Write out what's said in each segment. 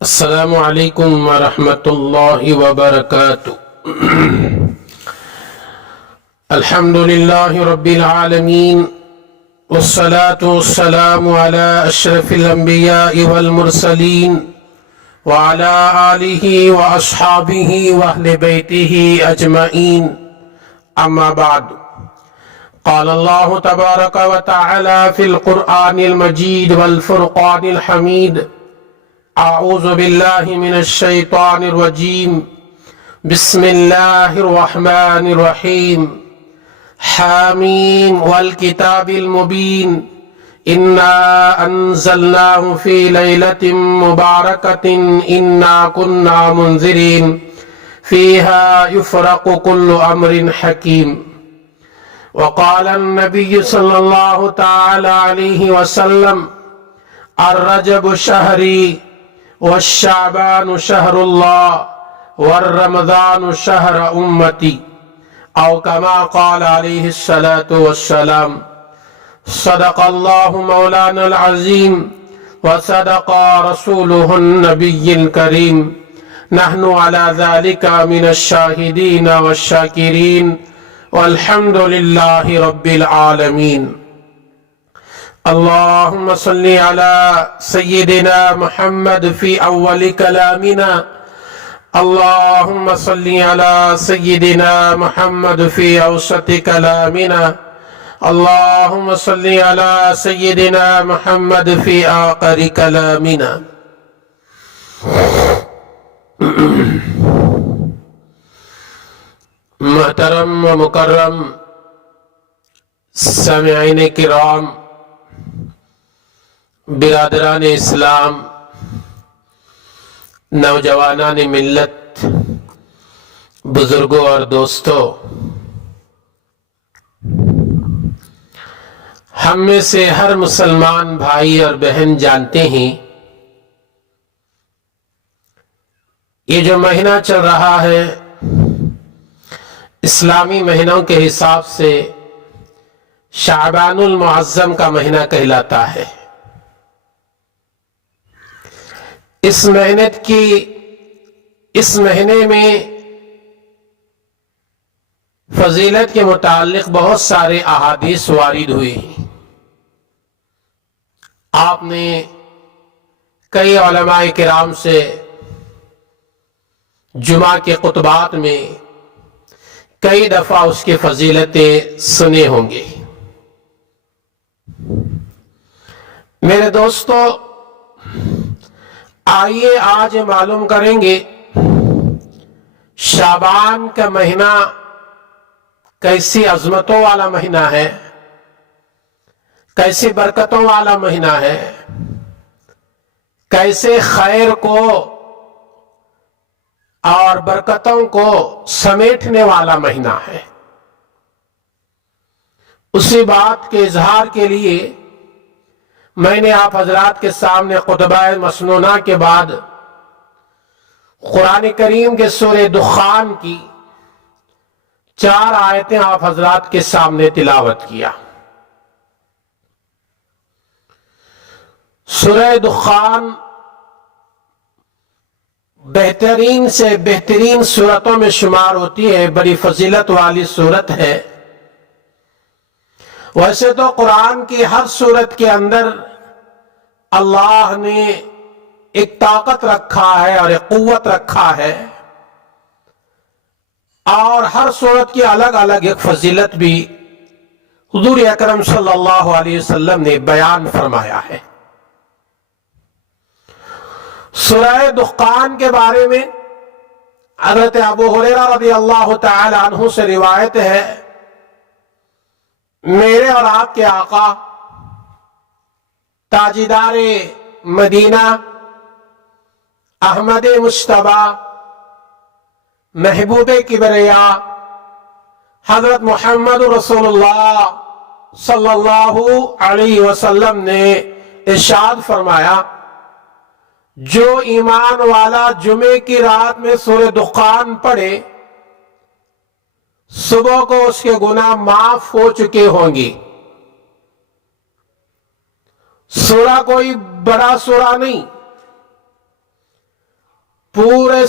السلام علیکم ورحمۃ اللہ وبرکاتہ۔ الحمد للہ رب العالمین والصلاة والسلام علی اشرف الانبیاء والمرسلین وعلی آلہ واصحابہ واہل بیتہ اجمعین، اما بعد۔ قال اللہ تبارک وتعالی فی القرآن المجید والفرقان الحمید، اعوذ باللہ من الشیطان الرجیم، بسم اللہ الرحمن الرحیم۔ حامیم والکتاب المبین، انا انزلناہ فی لیلۃ مبارکۃ انا کنا منذرین فیہا یفرق کل امر حکیم۔ وقال النبی صلی اللہ تعالی علیہ وسلم، الرجب شہری والشعبان شہر اللہ والرمضان شہر امتی، او کما قال علیہ الصلاة والسلام۔ صدق اللہ مولانا العظیم وصدق رسولہ النبی الکریم، نحن علی ذلک من الشاہدین والشاکرین، والحمد للہ رب العالمین۔ اللہم صلی علی سیدنا محمد فی اول کلامنا، اللہم صلی علی سیدنا محمد فی اوسط کلامنا، اللہم صلی علی سیدنا محمد فی آخر کلامنا۔ محترم و مکرم سامعین کرام، برادران اسلام، نوجوانان ملت، بزرگوں اور دوستوں، ہم میں سے ہر مسلمان بھائی اور بہن جانتے ہیں یہ جو مہینہ چل رہا ہے اسلامی مہینوں کے حساب سے شعبان المعظم کا مہینہ کہلاتا ہے۔ اس مہینے میں فضیلت کے متعلق بہت سارے احادیث وارد ہوئے ہیں۔ آپ نے کئی علماء کرام سے جمعہ کے خطبات میں کئی دفعہ اس کی فضیلتیں سنے ہوں گے۔ میرے دوستو، آئیے آج معلوم کریں گے شعبان کا مہینہ کیسی عظمتوں والا مہینہ ہے، کیسی برکتوں والا مہینہ ہے، کیسے خیر کو اور برکتوں کو سمیٹنے والا مہینہ ہے۔ اسی بات کے اظہار کے لیے میں نے آپ حضرات کے سامنے خطبہ مسنونہ کے بعد قرآن کریم کے سورہ دخان کی 4 آیتیں آپ حضرات کے سامنے تلاوت کیا۔ سورہ دخان بہترین سے بہترین سورتوں میں شمار ہوتی ہے، بڑی فضیلت والی سورت ہے۔ ویسے تو قرآن کی ہر سورت کے اندر اللہ نے ایک طاقت رکھا ہے اور ایک قوت رکھا ہے، اور ہر سورت کی الگ الگ ایک فضیلت بھی حضور اکرم صلی اللہ علیہ وسلم نے بیان فرمایا ہے۔ سورہ دخان کے بارے میں حضرت ابو ہریرہ رضی اللہ تعالی عنہ سے روایت ہے، میرے اور آپ کے آقا تاجدار مدینہ احمد مجتبی محبوب کبریا حضرت محمد رسول اللہ صلی اللہ علیہ وسلم نے ارشاد فرمایا، جو ایمان والا جمعے کی رات میں سورہ دخان پڑھے صبح کو اس کے گناہ معاف ہو چکے ہوں گے۔ سورہ کوئی بڑا سورہ نہیں،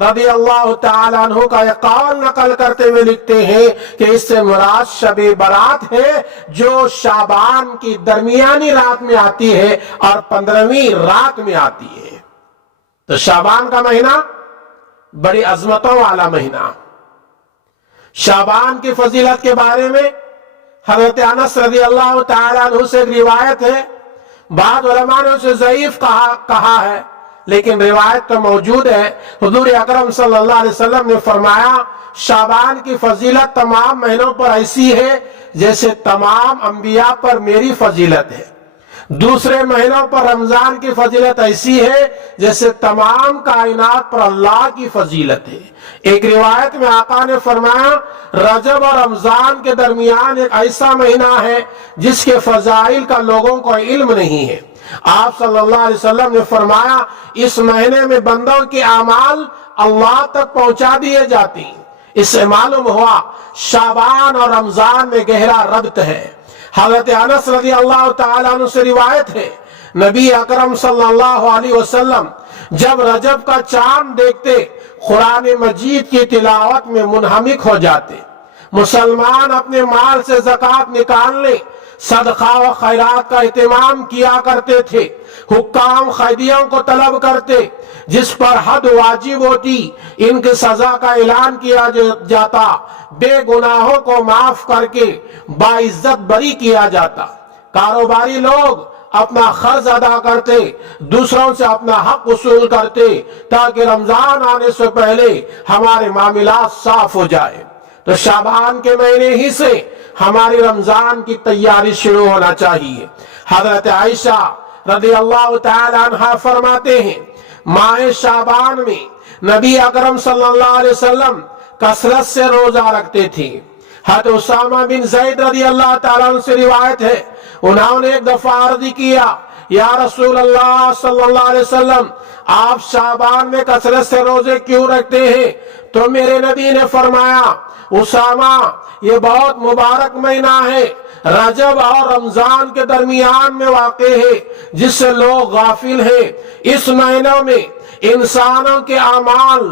رضی اللہ تعالیٰ عنہ کا یہ قول نقل کرتے ہوئے لکھتے ہیں کہ اس سے مراد شب برات ہے جو شعبان کی درمیانی رات میں آتی ہے اور 15ویں رات میں آتی ہے۔ تو شعبان کا مہینہ بڑی عظمتوں والا مہینہ۔ شعبان کی فضیلت کے بارے میں حضرت انس رضی اللہ تعالیٰ عنہ سے ایک روایت ہے، بعض علماء نے اسے ضعیف کہا ہے، لیکن روایت تو موجود ہے۔ حضور اکرم صلی اللہ علیہ وسلم نے فرمایا شعبان کی فضیلت تمام مہینوں پر ایسی ہے جیسے تمام انبیاء پر میری فضیلت ہے، دوسرے مہینوں پر رمضان کی فضیلت ایسی ہے جیسے تمام کائنات پر اللہ کی فضیلت ہے۔ ایک روایت میں آقا نے فرمایا رجب اور رمضان کے درمیان ایک ایسا مہینہ ہے جس کے فضائل کا لوگوں کو علم نہیں ہے۔ آپ صلی اللہ علیہ وسلم نے فرمایا اس مہینے میں بندوں کے اعمال اللہ تک پہنچا دیے جاتے ہیں۔ اس سے معلوم ہوا شعبان اور رمضان میں گہرا ربط ہے۔ حضرت انس رضی اللہ تعالیٰ عنہ سے روایت ہے نبی اکرم صلی اللہ علیہ وسلم جب رجب کا چاند دیکھتے قرآن مجید کی تلاوت میں منہمک ہو جاتے۔ مسلمان اپنے مال سے زکوٰۃ نکالنے، صدقہ و خیرات کا اہتمام کیا کرتے تھے، حکام قیدیوں کو طلب کرتے، جس پر حد واجب ہوتی ان کی سزا کا اعلان کیا جاتا، بے گناہوں کو معاف کر کے باعزت بری کیا جاتا، کاروباری لوگ اپنا قرض ادا کرتے، دوسروں سے اپنا حق وصول کرتے تاکہ رمضان آنے سے پہلے ہمارے معاملات صاف ہو جائے۔ تو شعبان کے مہینے ہی سے ہماری رمضان کی تیاری شروع ہونا چاہیے۔ حضرت عائشہ رضی اللہ تعالی عنہا فرماتے ہیں ماہ شعبان میں نبی اکرم صلی اللہ علیہ وسلم کثرت سے روزہ رکھتے تھے۔ حضرت اسامہ بن زید رضی اللہ تعالیٰ عنہ سے روایت ہے انہوں نے ایک دفعہ عرض کیا یا رسول اللہ صلی اللہ علیہ وسلم آپ شعبان میں کثرت سے روزے کیوں رکھتے ہیں؟ تو میرے نبی نے فرمایا اسامہ یہ بہت مبارک مہینہ ہے، رجب اور رمضان کے درمیان میں واقع ہے جس سے لوگ غافل ہیں۔ اس مہینوں میں انسانوں کے اعمال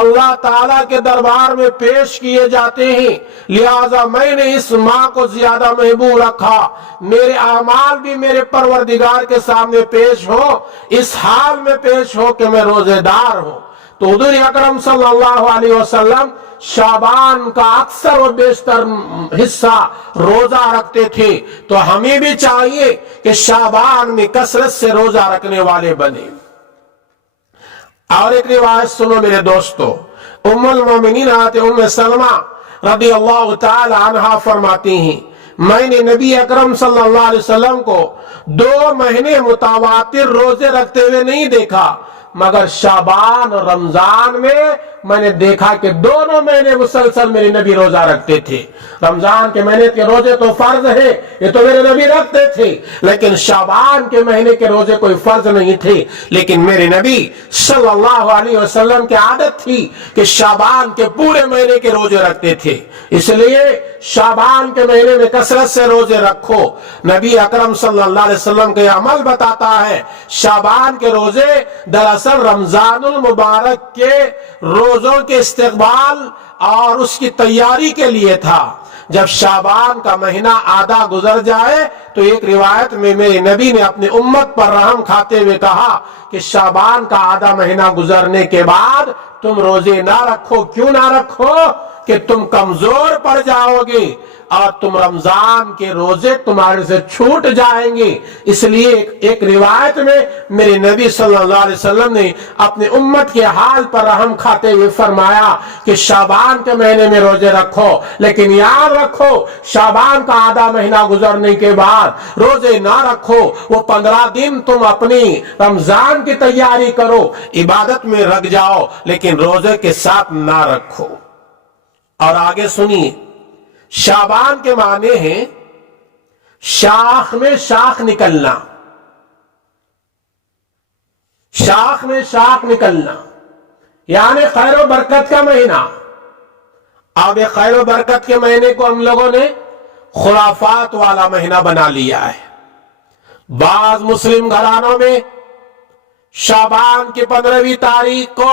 اللہ تعالیٰ کے دربار میں پیش کیے جاتے ہیں، لہذا میں نے اس ماہ کو زیادہ محبوب رکھا، میرے اعمال بھی میرے پروردگار کے سامنے پیش ہو، اس حال میں پیش ہو کہ میں روزے دار ہوں۔ تو حضور اکرم صلی اللہ علیہ وسلم شعبان کا اکثر و بیشتر حصہ روزہ رکھتے تھے، تو ہمیں بھی چاہیے کہ شعبان میں کثرت سے روزہ رکھنے والے بنے۔ اور ایک روایت سنو میرے دوستو، ام المومنین حضرت ام سلمہ رضی اللہ تعالی عنہا فرماتی ہیں میں نے نبی اکرم صلی اللہ علیہ وسلم کو 2 مہینے متواتر روزے رکھتے ہوئے نہیں دیکھا، مگر شعبان اور رمضان میں نے دیکھا کہ دونوں مہینے مسلسل میرے نبی روزہ رکھتے تھے۔ رمضان کے مہینے کے روزے تو فرض ہے، یہ تو میرے نبی رکھتے تھے، لیکن شعبان کے مہینے کے روزے کوئی فرض نہیں تھے، لیکن میرے نبی صلی اللہ علیہ وسلم کی عادت تھی کہ شعبان کے پورے مہینے کے روزے رکھتے تھے۔ اس لیے شعبان کے مہینے میں کثرت سے روزے رکھو۔ نبی اکرم صلی اللہ علیہ وسلم کا یہ عمل بتاتا ہے شعبان کے روزے دراصل رمضان المبارک کے روزوں کے استقبال اور اس کی تیاری کے لیے تھا۔ جب شعبان کا مہینہ آدھا گزر جائے تو ایک روایت میں میرے نبی نے اپنی امت پر رحم کھاتے ہوئے کہا کہ شعبان کا آدھا مہینہ گزرنے کے بعد تم روزے نہ رکھو۔ کیوں نہ رکھو؟ کہ تم کمزور پڑ جاؤ گے اور تم رمضان کے روزے تمہارے سے چھوٹ جائیں گے۔ اس لیے ایک روایت میں میرے نبی صلی اللہ علیہ وسلم نے اپنے امت کے حال پر رحم کھاتے ہوئے فرمایا کہ شعبان کے مہینے میں روزے رکھو، لیکن یاد رکھو شعبان کا آدھا مہینہ گزرنے کے بعد روزے نہ رکھو۔ وہ 15 دن تم اپنی رمضان کی تیاری کرو، عبادت میں رکھ جاؤ، لیکن روزے کے ساتھ نہ رکھو۔ اور آگے سنیے، شعبان کے معنی ہیں شاخ میں شاخ نکلنا، شاخ میں شاخ نکلنا یعنی خیر و برکت کا مہینہ۔ اب یہ خیر و برکت کے مہینے کو ہم لوگوں نے خرافات والا مہینہ بنا لیا ہے۔ بعض مسلم گھرانوں میں شعبان کی 15ویں تاریخ کو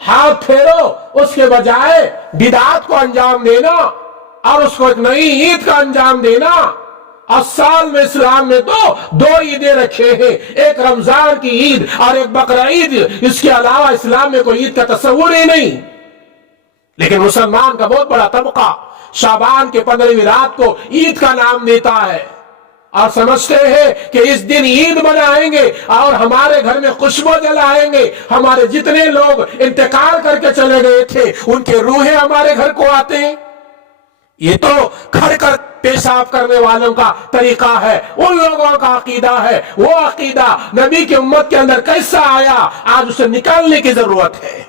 ہاتھ پھیرو اس کے بجائے بدعات کو انجام دینا اور اس کو ایک نئی عید کا انجام دینا. اور سال میں اسلام نے تو 2 عیدیں رکھے ہیں, ایک رمضان کی عید اور ایک بقرہ عید. اس کے علاوہ اسلام میں کوئی عید کا تصور ہی نہیں. لیکن مسلمان کا بہت بڑا طبقہ شعبان کے 15ویں رات کو عید کا نام دیتا ہے اور سمجھتے ہیں کہ اس دن عید منائیں گے اور ہمارے گھر میں خوشبو جلائیں گے. ہمارے جتنے لوگ انتقال کر کے چلے گئے تھے ان کے روحیں ہمارے گھر کو آتے ہیں. یہ تو کھڑ کر پیشاب کرنے والوں کا طریقہ ہے, ان لوگوں کا عقیدہ ہے. وہ عقیدہ نبی کی امت کے اندر کیسا آیا, آج اسے نکالنے کی ضرورت ہے.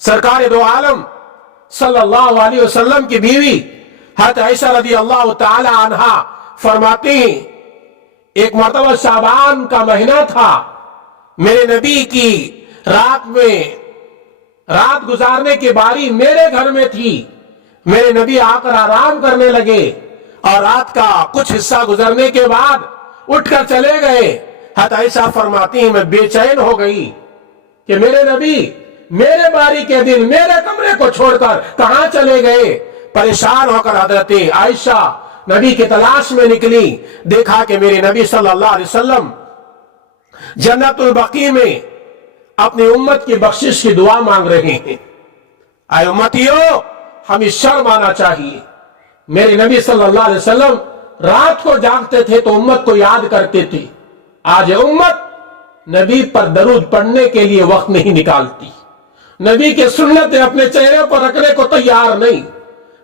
سرکار دو عالم صلی اللہ علیہ وسلم کی بیوی حضرت عائشہ رضی اللہ تعالی عنہا فرماتی ہیں, ایک مرتبہ شعبان کا مہینہ تھا, میرے نبی کی رات گزارنے کی باری میرے گھر میں تھی. میرے نبی آ کر آرام کرنے لگے اور رات کا کچھ حصہ گزرنے کے بعد اٹھ کر چلے گئے. حضرت عائشہ فرماتی ہیں, میں بے چین ہو گئی کہ میرے نبی میرے باری کے دن میرے کمرے کو چھوڑ کر کہاں چلے گئے. پریشان ہو کر حضرت عائشہ نبی کی تلاش میں نکلی. دیکھا کہ میرے نبی صلی اللہ علیہ وسلم جنت البقیع میں اپنی امت کی بخشش کی دعا مانگ رہے ہیں. اے امتیو, ہمیں شرم آنا چاہیے. میرے نبی صلی اللہ علیہ وسلم رات کو جاگتے تھے تو امت کو یاد کرتے تھے. آج امت نبی پر درود پڑھنے کے لیے وقت نہیں نکالتی, نبی کے سنتیں اپنے چہرے پر رکھنے کو تیار نہیں,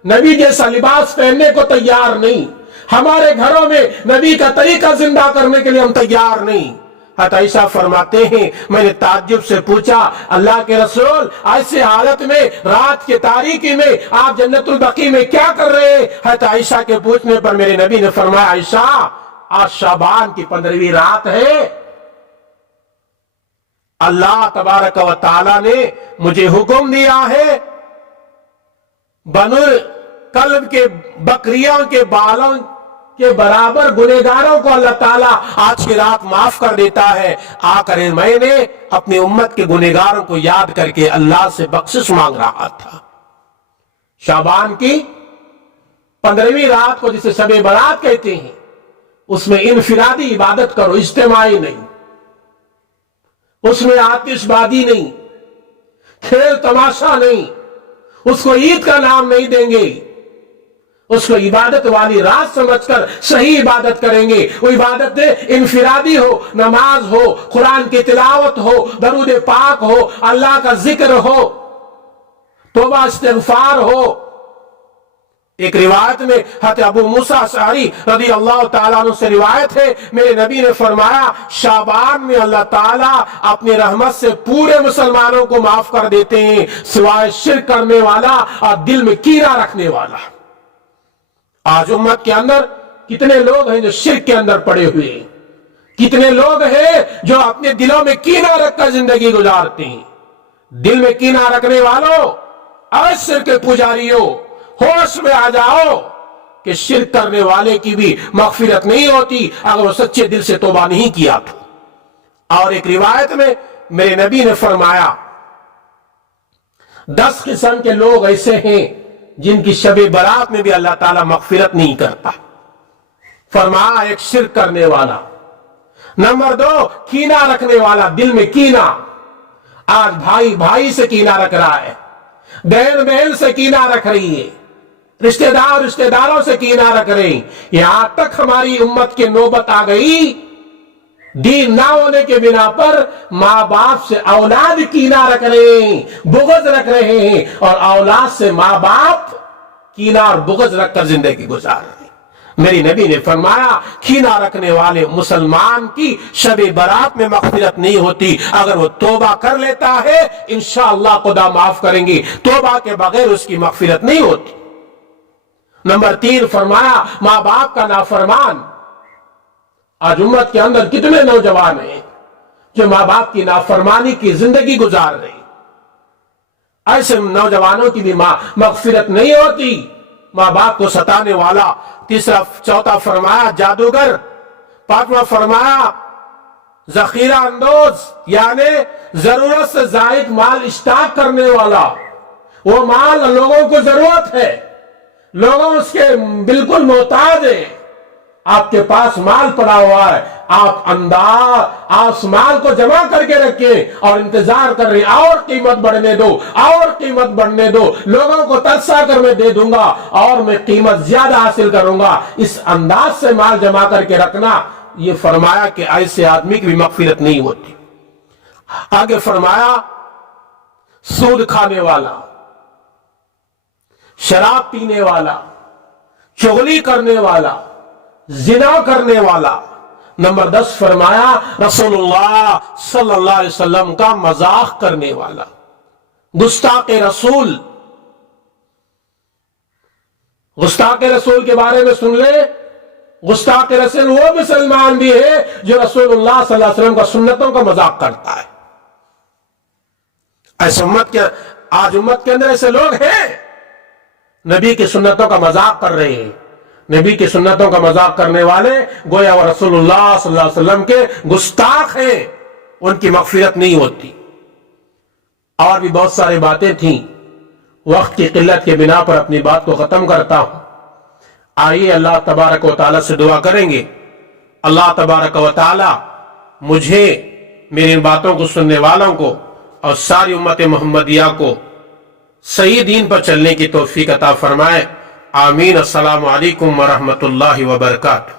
نبی جیسا لباس پہننے کو تیار نہیں, ہمارے گھروں میں نبی کا طریقہ زندہ کرنے کے لیے ہم تیار نہیں. حضرت عائشہ فرماتے ہیں, میں نے تعجب سے پوچھا, اللہ کے رسول ایسے حالت میں رات کے تاریکی میں آپ جنت البقیع میں کیا کر رہے ہیں؟ حضرت عائشہ کے پوچھنے پر میرے نبی نے فرمایا, عائشہ آج شعبان کی 15ویں رات ہے, اللہ تبارک و تعالی نے مجھے حکم دیا ہے بنو کلب کے بکریوں کے بالوں کے برابر گنہگاروں کو اللہ تعالیٰ آج کی رات معاف کر دیتا ہے. آ کر میں نے اپنی امت کے گنہگاروں کو یاد کر کے اللہ سے بخشش مانگ رہا تھا. شعبان کی 15ویں رات کو جسے شب برات کہتے ہیں, اس میں انفرادی عبادت کرو, اجتماعی نہیں. اس میں آتش بازی نہیں, کھیل تماشا نہیں, اس کو عید کا نام نہیں دیں گے, اس کو عبادت والی رات سمجھ کر صحیح عبادت کریں گے. وہ عبادت انفرادی ہو, نماز ہو, قرآن کی تلاوت ہو, درود پاک ہو, اللہ کا ذکر ہو, توبہ استغفار ہو. ایک روایت میں حضرت ابو موسیٰ اشعری رضی اللہ تعالیٰ عنہ سے روایت ہے, میرے نبی نے فرمایا شعبان میں اللہ تعالیٰ اپنی رحمت سے پورے مسلمانوں کو معاف کر دیتے ہیں سوائے شرک کرنے والا اور دل میں کینہ رکھنے والا. آج امت کے اندر کتنے لوگ ہیں جو شرک کے اندر پڑے ہوئے ہیں, کتنے لوگ ہیں جو اپنے دلوں میں کینہ رکھ کر زندگی گزارتے ہیں. دل میں کینہ رکھنے والوں اور شرک کے پجاریوں, ہوش میں آ جاؤ کہ شرک کرنے والے کی بھی مغفرت نہیں ہوتی اگر وہ سچے دل سے توبہ نہیں کیا تو. اور ایک روایت میں میرے نبی نے فرمایا 10 قسم کے لوگ ایسے ہیں جن کی شب برات میں بھی اللہ تعالیٰ مغفرت نہیں کرتا. فرمایا ایک شرک کرنے والا, نمبر 2 کینہ رکھنے والا, دل میں کینہ. آج بھائی بھائی سے کینہ رکھ رہا ہے, بہن بہن سے کینہ رکھ رہی ہے, رشتہ دار رشتہ داروں سے کینہ رکھ رہے ہیں. یہاں تک ہماری امت کی نوبت آ گئی دین نہ ہونے کے بنا پر ماں باپ سے اولاد کینہ رکھ رہے ہیں, بغض رکھ رہے ہیں, اور اولاد سے ماں باپ کینہ اور بغض رکھ کر زندگی گزار رہے ہیں. میری نبی نے فرمایا کینہ رکھنے والے مسلمان کی شب برات میں مغفرت نہیں ہوتی. اگر وہ توبہ کر لیتا ہے انشاءاللہ خدا معاف کریں گے, توبہ کے بغیر اس کی مغفرت نہیں ہوتی. نمبر 3 فرمایا ماں باپ کا نافرمان. آج امت کے اندر کتنے نوجوان ہیں جو ماں باپ کی نافرمانی کی زندگی گزار رہے ہیں. ایسے نوجوانوں کی بھی مغفرت نہیں ہوتی, ماں باپ کو ستانے والا. 3 4 فرمایا جادوگر. 5واں فرمایا ذخیرہ اندوز یعنی ضرورت سے زائد مال اسٹاک کرنے والا، وہ مال لوگوں کو ضرورت ہے، لوگوں اس کے بالکل محتاج ہیں، آپ کے پاس مال پڑا ہوا ہے، آپ اس مال کو جمع کر کے رکھیں اور انتظار کر رہے اور قیمت بڑھنے دو، اور قیمت بڑھنے دو، لوگوں کو ترسا کر میں دے دوں گا اور میں قیمت زیادہ حاصل کروں گا، اس انداز سے مال جمع کر کے رکھنا۔ یہ فرمایا کہ ایسے آدمی کی بھی مغفرت نہیں ہوتی۔ آگے فرمایا سود کھانے والا، شراب پینے والا، چغلی کرنے والا، زنا کرنے والا، نمبر 10 فرمایا رسول اللہ صلی اللہ علیہ وسلم کا مذاق کرنے والا، گستاخ رسول۔ گستاخ رسول کے بارے میں سن لے، گستاخ رسول وہ مسلمان بھی ہے جو رسول اللہ صلی اللہ علیہ وسلم کا سنتوں کا مذاق کرتا ہے۔ ایسے آج امت کے اندر ایسے لوگ ہیں نبی کی سنتوں کا مذاق کر رہے ہیں، نبی کی سنتوں کا مذاق کرنے والے گویا وہ رسول اللہ صلی اللہ علیہ وسلم کے گستاخ ہیں، ان کی مغفرت نہیں ہوتی۔ اور بھی بہت ساری باتیں تھیں، وقت کی قلت کے بنا پر اپنی بات کو ختم کرتا ہوں۔ آئیے اللہ تبارک و تعالیٰ سے دعا کریں گے، اللہ تبارک و تعالیٰ مجھے، میری باتوں کو سننے والوں کو اور ساری امت محمدیہ کو صحیح دین پر چلنے کی توفیق عطا فرمائے۔ آمین۔ السلام علیکم ورحمۃ اللہ وبرکاتہ۔